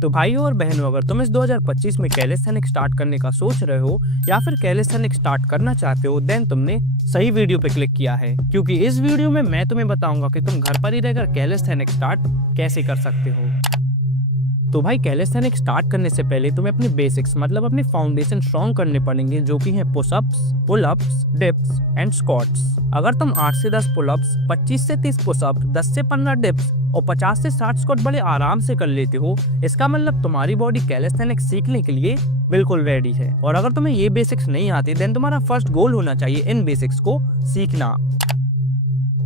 तो भाइयों और बहनों, अगर तुम इस 2025 में कैलिस्थेनिक्स स्टार्ट करने का सोच रहे हो या फिर कैलिस्थेनिक्स स्टार्ट करना चाहते हो, देन तुमने सही वीडियो पे क्लिक किया है, क्योंकि इस वीडियो में मैं तुम्हें बताऊंगा कि तुम घर पर ही रहकर कैलिस्थेनिक्स स्टार्ट कैसे कर सकते हो। तो भाई, कैलिस्थेनिक्स स्टार्ट करने से पहले तुम्हें अपने बेसिक्स मतलब अपने फाउंडेशन स्ट्रॉन्ग करने पड़ेंगे, जो कि हैं pushups, pullups, dips and squats. अगर तुम 8 से 10 पुलअप्स, 25 से 30 पुशअप, 10 से 15 डिप्स और 50 से 60 स्क्वाट बड़े आराम से कर लेते हो, इसका मतलब तुम्हारी बॉडी कैलिस्थेनिक्स सीखने के लिए बिल्कुल रेडी है। और अगर तुम्हें ये बेसिक्स नहीं आते, देन तुम्हारा फर्स्ट गोल होना चाहिए इन बेसिक्स को सीखना।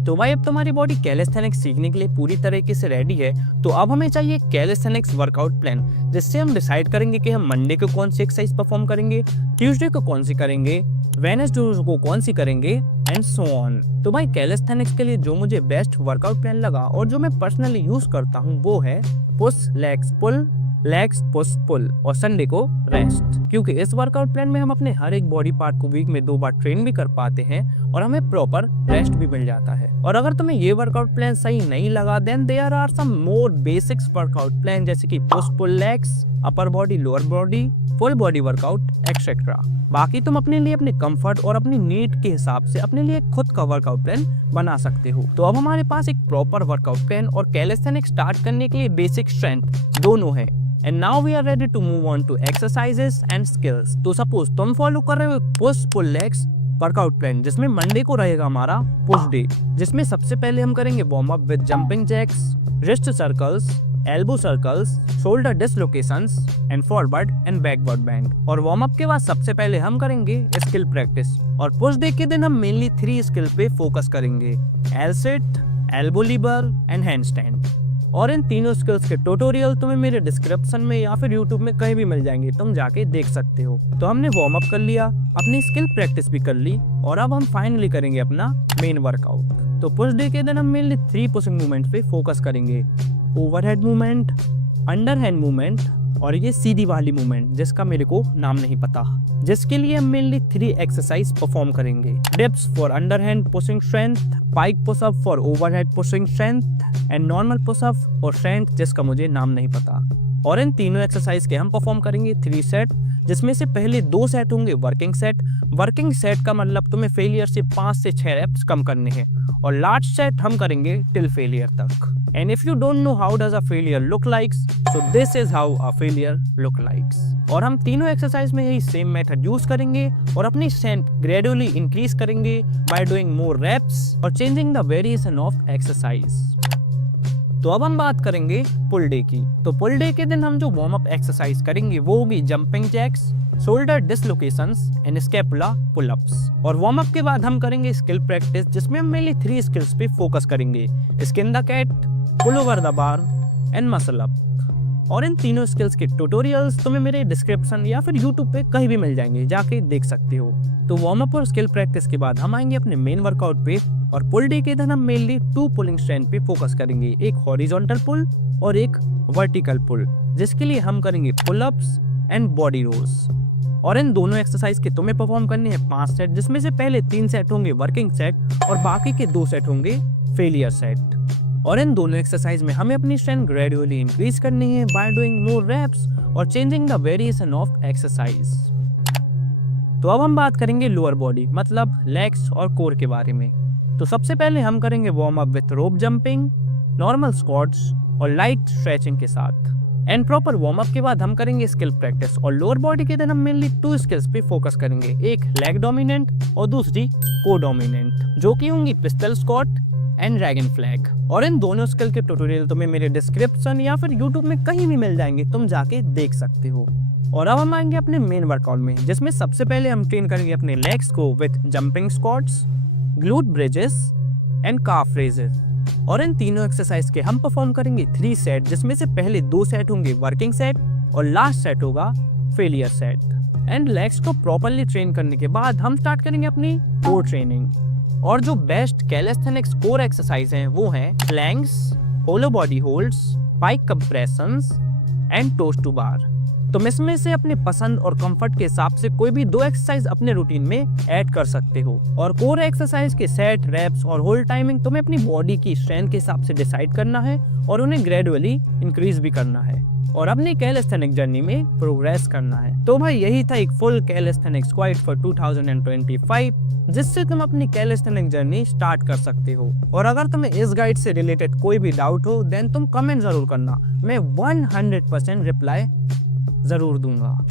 तो भाई, अब तुम्हारी बॉडी कैलिस्थेनिक्स सीखने के लिए पूरी तरीके से रेडी है, तो अब हमें चाहिए कैलिस्थेनिक्स वर्कआउट प्लान, जिससे हम डिसाइड करेंगे कि हम मंडे को कौन सी एक्सरसाइज परफॉर्म करेंगे, ट्यूसडे को कौन सी करेंगे, वेडनेसडे को कौन सी करेंगे एंड सो ऑन। तो भाई, कैलिस्थेनिक्स के लिए जो मुझे बेस्ट वर्कआउट प्लान लगा और जो मैं पर्सनली यूज करता हूँ वो है पुश लेग्स पुल, लेग्स पुश पुल और संडे को रेस्ट, क्योंकि इस वर्कआउट प्लान में हम अपने हर एक बॉडी पार्ट को वीक में 2 बार ट्रेन भी कर पाते हैं और हमें प्रॉपर रेस्ट भी मिल जाता है। और अगर तुम्हें ये वर्कआउट प्लान सही नहीं लगा, then there are some more basics workout plan, जैसे कि push pull legs, upper body, lower body, full body workout etcetera. बाकी तुम अपने लिए अपने कंफर्ट और अपनी नीड के हिसाब से अपने लिए खुद का वर्कआउट प्लान बना सकते हो। तो अब हमारे पास एक प्रॉपर वर्कआउट प्लान और कैलिस्थेनिक्स स्टार्ट करने के लिए बेसिक स्ट्रेंथ दोनों है। And now we are ready to move on to exercises and skills. तो सपोज तुम फॉलो कर रहे हो push pull legs workout plan, जिसमें मंडे को रहेगा हमारा पुश डे, जिसमें सबसे पहले हम करेंगे warm up with jumping jacks, wrist circles, elbow circles, shoulder dislocations and forward and backward bend. और वार्म अप के बाद सबसे पहले हम करेंगे स्किल प्रैक्टिस। और पुश डे के दिन हम मेनली 3 स्किल पे फोकस करेंगे, L sit, elbow lever and handstand. और इन तीनों स्किल्स के ट्यूटोरियल तुम्हें मेरे डिस्क्रिप्शन में या फिर यूट्यूब में कहीं भी मिल जाएंगे, तुम जाके देख सकते हो। तो हमने वार्म अप कर लिया, अपनी स्किल प्रैक्टिस भी कर ली, और अब हम फाइनली करेंगे अपना मेन वर्कआउट। तो पुश डे के दिन हम मेनली 3 पुशिंग मूवमेंट पे फोकस करेंगे, ओवरहेड मूवमेंट, अंडरहैंड मूवमेंट और ये सीधी वाली मूवमेंट जिसका मेरे को नाम नहीं पता, जिसके लिए हम मेनली 3 एक्सरसाइज परफॉर्म करेंगे। Dips for underhand pushing strength, pike pushup for overhead pushing strength and normal pushup for strength जिसका मुझे नाम नहीं पता। और इन तीनों एक्सरसाइज के हम परफॉर्म करेंगे 3 सेट, जिसमें से पहले 2 सेट होंगे वर्किंग सेट। वर्किंग सेट का मतलब तुम्हें फेलियर से 5 से 6 रेप्स कम करने हैं, और लास्ट सेट हम करेंगे टिल फेलियर तक। And if you don't know how does a failure look likes, so this is how a failure look likes. और हम तीनों एक्सरसाइज में यही सेम मेथड यूज करेंगे और अपनी स्ट्रेंथ ग्रेजुअली इंक्रीज करेंगे बाय डूइंग मोर रेप्स और changing the variation of exercise. तो अब हम बात करेंगे पुल डे की। तो पुल डे के दिन हम जो वार्म अप एक्सरसाइज करेंगे वो होगी jumping jacks, shoulder dislocations and scapula pull ups. और वार्म अप के बाद हम करेंगे स्किल प्रैक्टिस, जिसमें हम मेनली 3 स्किल्स पे फोकस करेंगे, skin the cat, pull over the bar and muscle up. और इन तीनों स्किल्स के ट्यूटोरियल्स तुम्हें मेरे डिस्क्रिप्शन या फिर यूट्यूब पे कहीं भी मिल जाएंगे, जाके देख सकते हो। तो वार्म अप और स्किल प्रैक्टिस के बाद हम आएंगे अपने मेन वर्कआउट पे, और पुल डे के दिन हम मेनली 2 पुलिंग स्ट्रेंथ पे फोकस करेंगे, एक हॉरिजॉन्टल पुल और एक वर्टिकल पुल, जिसके लिए हम करेंगे pull ups and body rolls. और इन दोनों एक्सरसाइज के तुम्हें परफॉर्म करने हैं 5 सेट, जिसमें से पहले 3 सेट होंगे वर्किंग सेट और बाकी के 2 सेट होंगे फेलियर सेट। और इन दोनों एक्सरसाइज में हमें अपनी स्ट्रेंथ ग्रेजुअली इंक्रीज करनी है बाय डूइंग मोर रेप्स और changing the variation of exercise. तो अब हम बात करेंगे लोअर बॉडी मतलब लेग्स और कोर के बारे में। तो सबसे पहले हम करेंगे warm up with rope jumping, normal squats और लाइट स्ट्रेचिंग के साथ। एंड प्रॉपर वार्म अप के बाद हम करेंगे स्किल प्रैक्टिस। और लोअर बॉडी के दिन हम मेनली 2 स्किल्स पे फोकस करेंगे, एक लेग डोमिनेंट और दूसरी को डोमिनेंट, जो कि होंगी pistol squat and dragon flag. और इन दोनों स्किल के ट्यूटोरियल तुम्हें मेरे डिस्क्रिप्शन या फिर यूट्यूब में कहीं भी मिल जाएंगे, तुम जाके देख सकते हो। और अब हम आएंगे अपने मेन वर्कआउट में, जिसमें सबसे पहले हम ट्रेन करेंगे अपने लेग्स को with jumping squats, glute bridges and calf raises. और इन तीनों एक्सरसाइज के हम परफॉर्म करेंगे 3 सेट, जिसमें से पहले 2 सेट होंगे वर्किंग सेट और लास्ट सेट होगा फेलियर सेट। एंड लेग्स को प्रॉपर्ली ट्रेन करने के बाद हम स्टार्ट करेंगे अपनी कोर ट्रेनिंग। और जो बेस्ट कैलिस्थेनिक्स कोर एक्सरसाइज हैं वो हैं planks, hollow body holds, pike compressions and toes to bar. तुम इसमें से अपने पसंद और कंफर्ट के हिसाब से कोई भी 2 एक्सरसाइज अपने रूटीन में ऐड कर सकते हो। और कोर एक्सरसाइज के सेट, रेप्स और होल्ड टाइमिंग तुम्हें अपनी बॉडी की स्ट्रेंथ के हिसाब से डिसाइड करना है और उन्हें ग्रेजुअली इंक्रीज भी करना है। और अपनी कैलिस्थेनिक जर्नी में प्रोग्रेस करना है। तो भाई यही था एक फुल कैलिस्थेनिक्स गाइड फॉर 2025 जिससे तुम अपनी कैलिस्थेनिक जर्नी स्टार्ट कर सकते हो। और अगर तुम्हें इस गाइड से रिलेटेड कोई भी डाउट हो देन तुम कमेंट जरूर करना, मैं 100% रिप्लाई जरूर दूंगा।